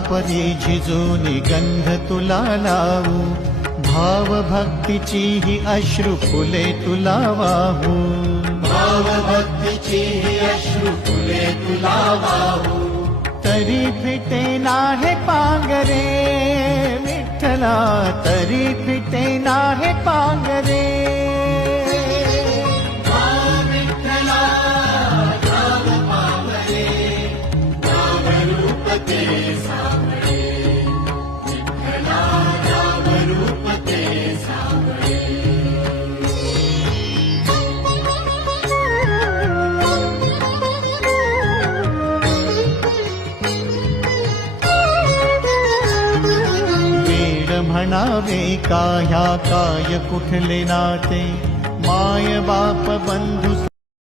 परी झिजूनी गंध तुला लावू, भाव भक्तीची ही अश्रु फुले तुला वाहू, भाव भक्तीची ही अश्रु फुले तुला वाहू. तरी फिटे नाहे पांगरे विठ्ठला, तरी फिटे नाहे पांगरे. विठ्ठला नाव पावले, नाव रूप ते सावळे. विठ्ठला नाव रूप ते सावळे. म्हणावे का ह्या काय कुठले नाते, माय बाप बंधू